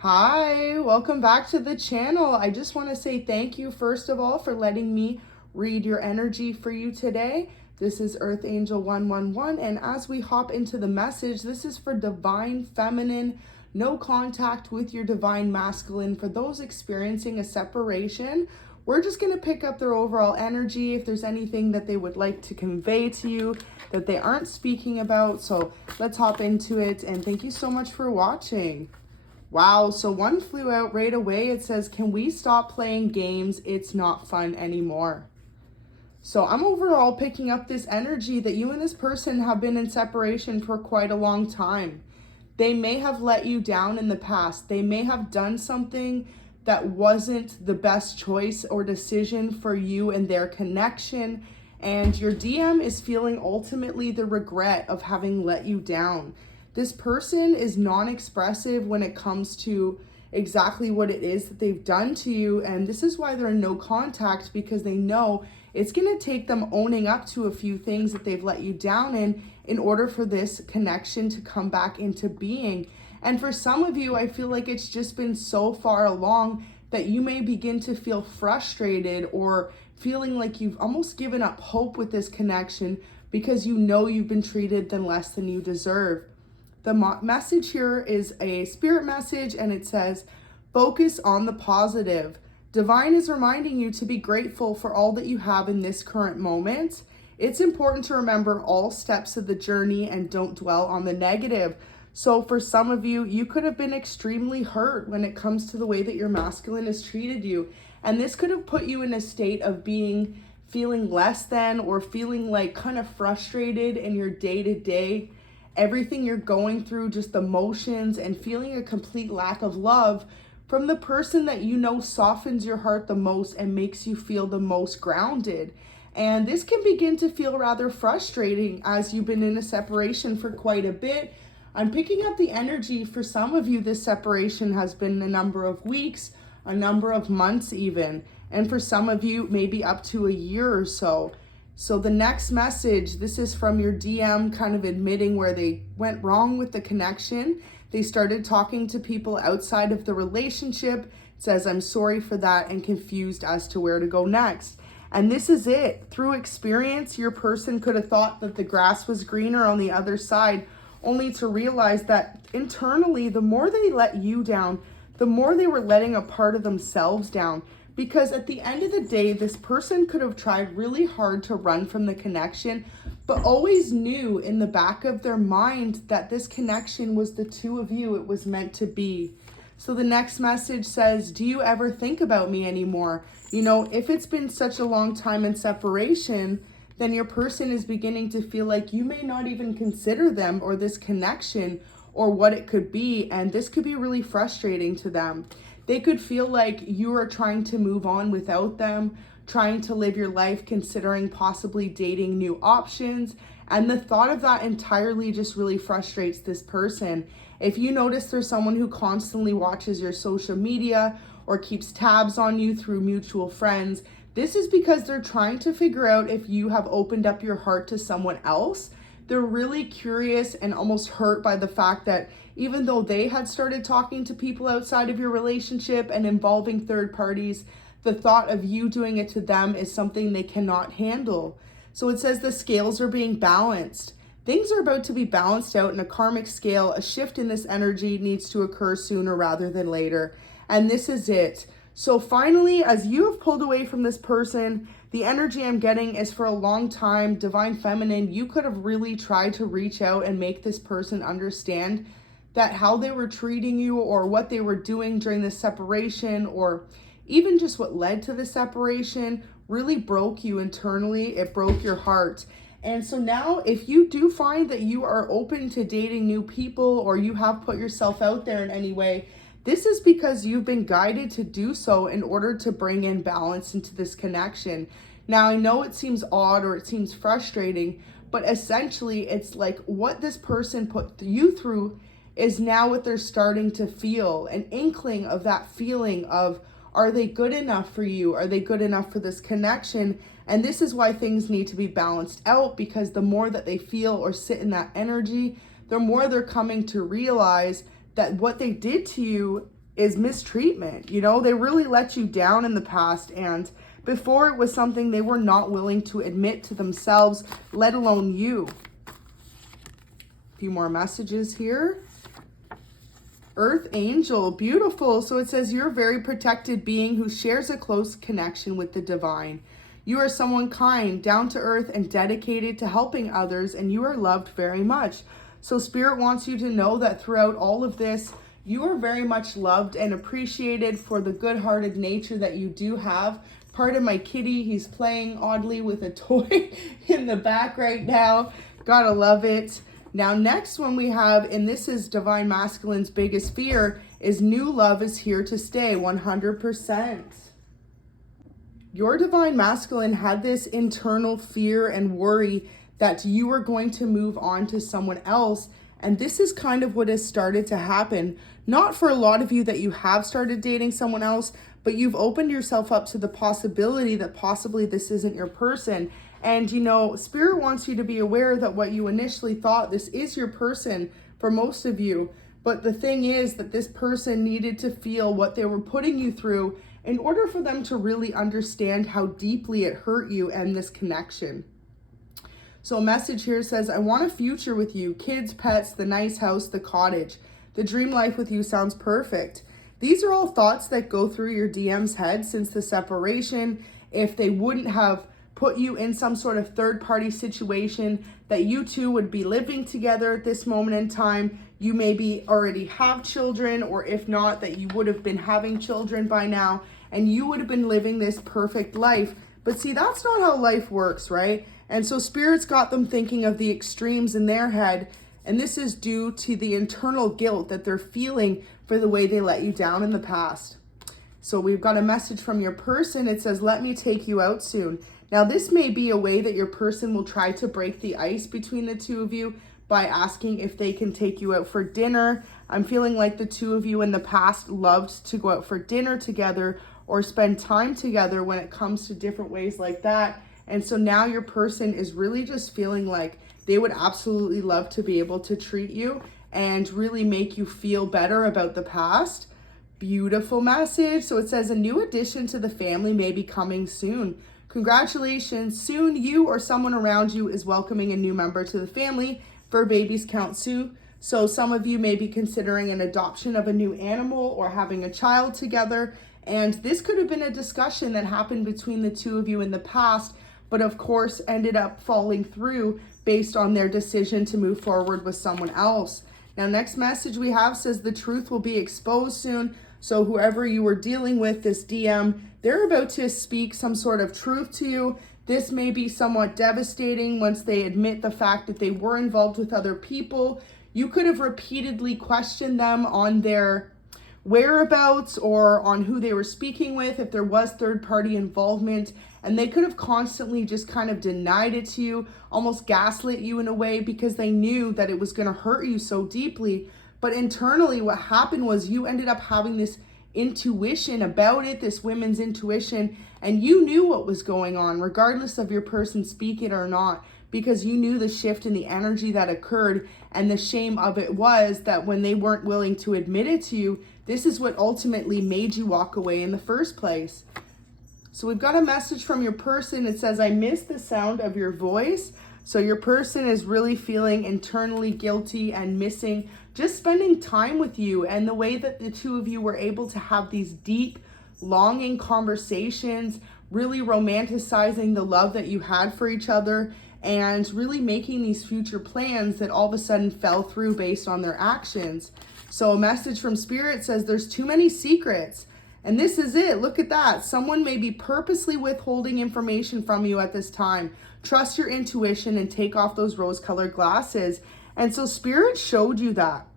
Hi, welcome back to the channel. I just want to say thank you, first of all, for letting me read your energy for you today. This is Earth Angel 111, and as we hop into the message, this is for divine feminine, no contact with your divine masculine. For those experiencing a separation, we're just going to pick up their overall energy, if there's anything that they would like to convey to you that they aren't speaking about. So let's hop into it, and thank you so much for watching. Wow, so one flew out right away. It says, can we stop playing games? It's not fun anymore. So I'm overall picking up this energy that you and this person have been in separation for quite a long time. They may have let you down in the past. They may have done something that wasn't the best choice or decision for you and their connection. And your DM is feeling ultimately the regret of having let you down. This person is non-expressive when it comes to exactly what it is that they've done to you. And this is why they're in no contact, because they know it's going to take them owning up to a few things that they've let you down in order for this connection to come back into being. And for some of you, I feel like it's just been so far along that you may begin to feel frustrated or feeling like you've almost given up hope with this connection because you know you've been treated less than you deserve. The message here is a spirit message, and it says, focus on the positive. Divine is reminding you to be grateful for all that you have in this current moment. It's important to remember all steps of the journey and don't dwell on the negative. So for some of you, you could have been extremely hurt when it comes to the way that your masculine has treated you. And this could have put you in a state of feeling less than, or feeling like kind of frustrated in your day-to-day. Everything you're going through, just the emotions, and feeling a complete lack of love from the person that you know softens your heart the most and makes you feel the most grounded. And this can begin to feel rather frustrating as you've been in a separation for quite a bit. I'm picking up the energy for some of you. This separation has been a number of weeks, a number of months even. And for some of you, maybe up to a year or so. So the next message, this is from your DM kind of admitting where they went wrong with the connection. They started talking to people outside of the relationship. It says, I'm sorry for that and confused as to where to go next. And this is it. Through experience, your person could have thought that the grass was greener on the other side, only to realize that internally, the more they let you down, the more they were letting a part of themselves down. Because at the end of the day, this person could have tried really hard to run from the connection, but always knew in the back of their mind that this connection was the two of you. It was meant to be. So the next message says, do you ever think about me anymore? You know, if it's been such a long time in separation, then your person is beginning to feel like you may not even consider them or this connection or what it could be. And this could be really frustrating to them. They could feel like you are trying to move on without them, trying to live your life, considering possibly dating new options. And the thought of that entirely just really frustrates this person. If you notice there's someone who constantly watches your social media or keeps tabs on you through mutual friends, this is because they're trying to figure out if you have opened up your heart to someone else. They're really curious and almost hurt by the fact that even though they had started talking to people outside of your relationship and involving third parties, the thought of you doing it to them is something they cannot handle. So it says the scales are being balanced. Things are about to be balanced out in a karmic scale. A shift in this energy needs to occur sooner rather than later. And this is it. So finally, as you have pulled away from this person, the energy I'm getting is for a long time, Divine Feminine, you could have really tried to reach out and make this person understand that how they were treating you or what they were doing during the separation, or even just what led to the separation, really broke you internally. It broke your heart. And so now if you do find that you are open to dating new people, or you have put yourself out there in any way, this is because you've been guided to do so in order to bring in balance into this connection. Now, I know it seems odd or it seems frustrating, but essentially it's like what this person put you through is now what they're starting to feel, an inkling of that feeling of, are they good enough for you? Are they good enough for this connection? And this is why things need to be balanced out, because the more that they feel or sit in that energy, the more they're coming to realize that what they did to you is mistreatment. You know, they really let you down in the past, and before it was something they were not willing to admit to themselves, let alone you. A few more messages here. Earth Angel, beautiful. So it says you're a very protected being who shares a close connection with the divine. You are someone kind, down to earth, and dedicated to helping others, and you are loved very much. So Spirit wants you to know that throughout all of this, you are very much loved and appreciated for the good-hearted nature that you do have. Part of my kitty, he's playing oddly with a toy in the back right now. Gotta love it. Now, next one we have, and this is Divine Masculine's biggest fear, is new love is here to stay 100%. Your Divine Masculine had this internal fear and worry that you were going to move on to someone else. And this is kind of what has started to happen. Not for a lot of you that you have started dating someone else, but you've opened yourself up to the possibility that possibly this isn't your person. And, you know, Spirit wants you to be aware that what you initially thought, this is your person for most of you. But the thing is that this person needed to feel what they were putting you through in order for them to really understand how deeply it hurt you and this connection. So a message here says, I want a future with you, kids, pets, the nice house, the cottage. The dream life with you sounds perfect. These are all thoughts that go through your DM's head since the separation. If they wouldn't have put you in some sort of third-party situation, that you two would be living together at this moment in time. You maybe already have children, or if not, that you would have been having children by now, and you would have been living this perfect life. But see, that's not how life works, right? And so Spirit's got them thinking of the extremes in their head, and this is due to the internal guilt that they're feeling for the way they let you down in the past. So we've got a message from your person. It says, let me take you out soon. Now, this may be a way that your person will try to break the ice between the two of you by asking if they can take you out for dinner. I'm feeling like the two of you in the past loved to go out for dinner together or spend time together when it comes to different ways like that. And so now your person is really just feeling like they would absolutely love to be able to treat you and really make you feel better about the past. Beautiful message. So it says a new addition to the family may be coming soon. Congratulations. Soon you or someone around you is welcoming a new member to the family. For babies count soon. So some of you may be considering an adoption of a new animal or having a child together. And this could have been a discussion that happened between the two of you in the past, but of course ended up falling through based on their decision to move forward with someone else. Now, next message we have says the truth will be exposed soon. So whoever you were dealing with, this DM, they're about to speak some sort of truth to you. This may be somewhat devastating once they admit the fact that they were involved with other people. You could have repeatedly questioned them on their whereabouts or on who they were speaking with, if there was third-party involvement, and they could have constantly just kind of denied it to you, almost gaslit you in a way because they knew that it was going to hurt you so deeply. But internally, what happened was you ended up having this intuition about it, this women's intuition, and you knew what was going on, regardless of your person speaking or not, because you knew the shift in the energy that occurred. And the shame of it was that when they weren't willing to admit it to you, this is what ultimately made you walk away in the first place. So we've got a message from your person. It says, I miss the sound of your voice. So your person is really feeling internally guilty and missing just spending time with you and the way that the two of you were able to have these deep, longing conversations, really romanticizing the love that you had for each other and really making these future plans that all of a sudden fell through based on their actions. So a message from Spirit says there's too many secrets. And this is it. Look at that. Someone may be purposely withholding information from you at this time. Trust your intuition and take off those rose-colored glasses. And so Spirit showed you that.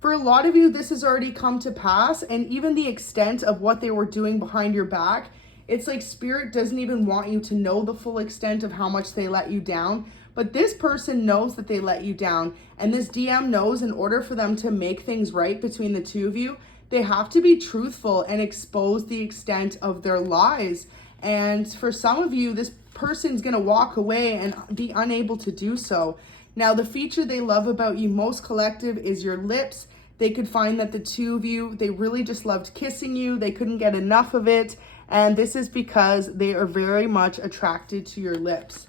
For a lot of you, this has already come to pass, and even the extent of what they were doing behind your back, it's like Spirit doesn't even want you to know the full extent of how much they let you down. But this person knows that they let you down, and this DM knows in order for them to make things right between the two of you, they have to be truthful and expose the extent of their lies. And for some of you, this person's going to walk away and be unable to do so. Now, the feature they love about you most, collective, is your lips. They could find that the two of you, they really just loved kissing you. They couldn't get enough of it. And this is because they are very much attracted to your lips.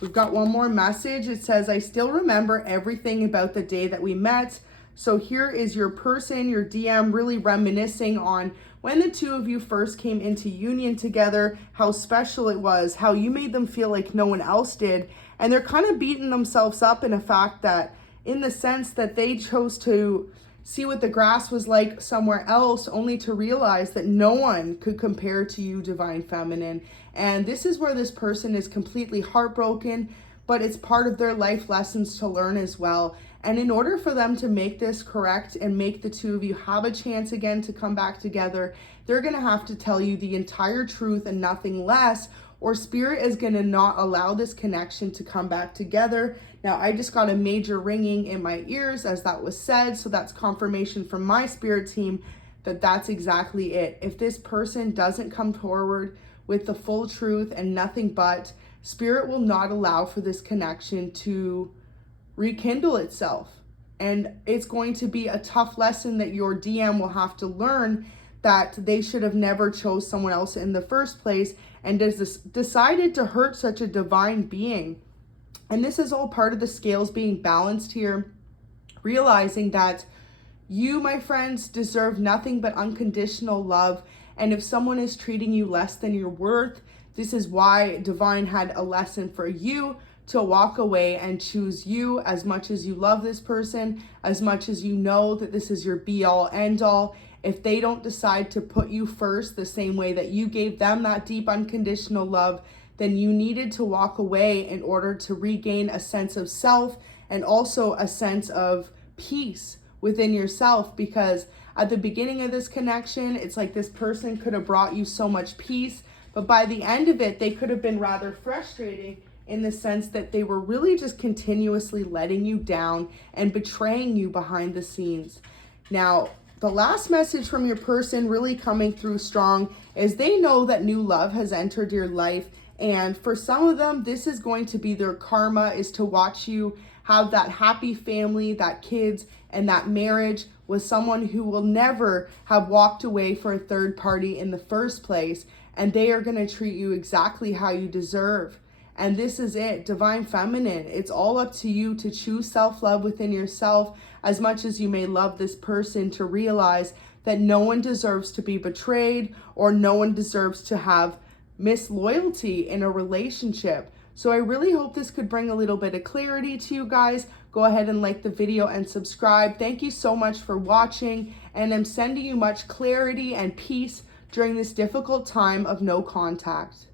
We've got one more message. It says, I still remember everything about the day that we met. So here is your person, your DM, really reminiscing on when the two of you first came into union together, how special it was, how you made them feel like no one else did. And they're kind of beating themselves up in the fact that, in the sense that they chose to see what the grass was like somewhere else, only to realize that no one could compare to you, Divine Feminine. And this is where this person is completely heartbroken, but it's part of their life lessons to learn as well. And in order for them to make this correct and make the two of you have a chance again to come back together, they're going to have to tell you the entire truth and nothing less, or Spirit is going to not allow this connection to come back together. Now, I just got a major ringing in my ears as that was said, so that's confirmation from my Spirit team that that's exactly it. If this person doesn't come forward with the full truth and nothing but, Spirit will not allow for this connection to rekindle itself. And it's going to be a tough lesson that your DM will have to learn, that they should have never chose someone else in the first place and decided to hurt such a divine being. And this is all part of the scales being balanced here, realizing that you, my friends, deserve nothing but unconditional love. And if someone is treating you less than your worth, this is why Divine had a lesson for you to walk away and choose you, as much as you love this person, as much as you know that this is your be-all, end-all. If they don't decide to put you first the same way that you gave them that deep unconditional love, then you needed to walk away in order to regain a sense of self and also a sense of peace within yourself. Because at the beginning of this connection, it's like this person could have brought you so much peace, but by the end of it, they could have been rather frustrating, in the sense that they were really just continuously letting you down and betraying you behind the scenes. Now, the last message from your person really coming through strong is they know that new love has entered your life. And for some of them, this is going to be their karma, is to watch you have that happy family, that kids, and that marriage with someone who will never have walked away for a third party in the first place. And they are going to treat you exactly how you deserve. And this is it, Divine Feminine. It's all up to you to choose self-love within yourself, as much as you may love this person, to realize that no one deserves to be betrayed, or no one deserves to have misloyalty in a relationship. So I really hope this could bring a little bit of clarity to you guys. Go ahead and like the video and subscribe. Thank you so much for watching, and I'm sending you much clarity and peace during this difficult time of no contact.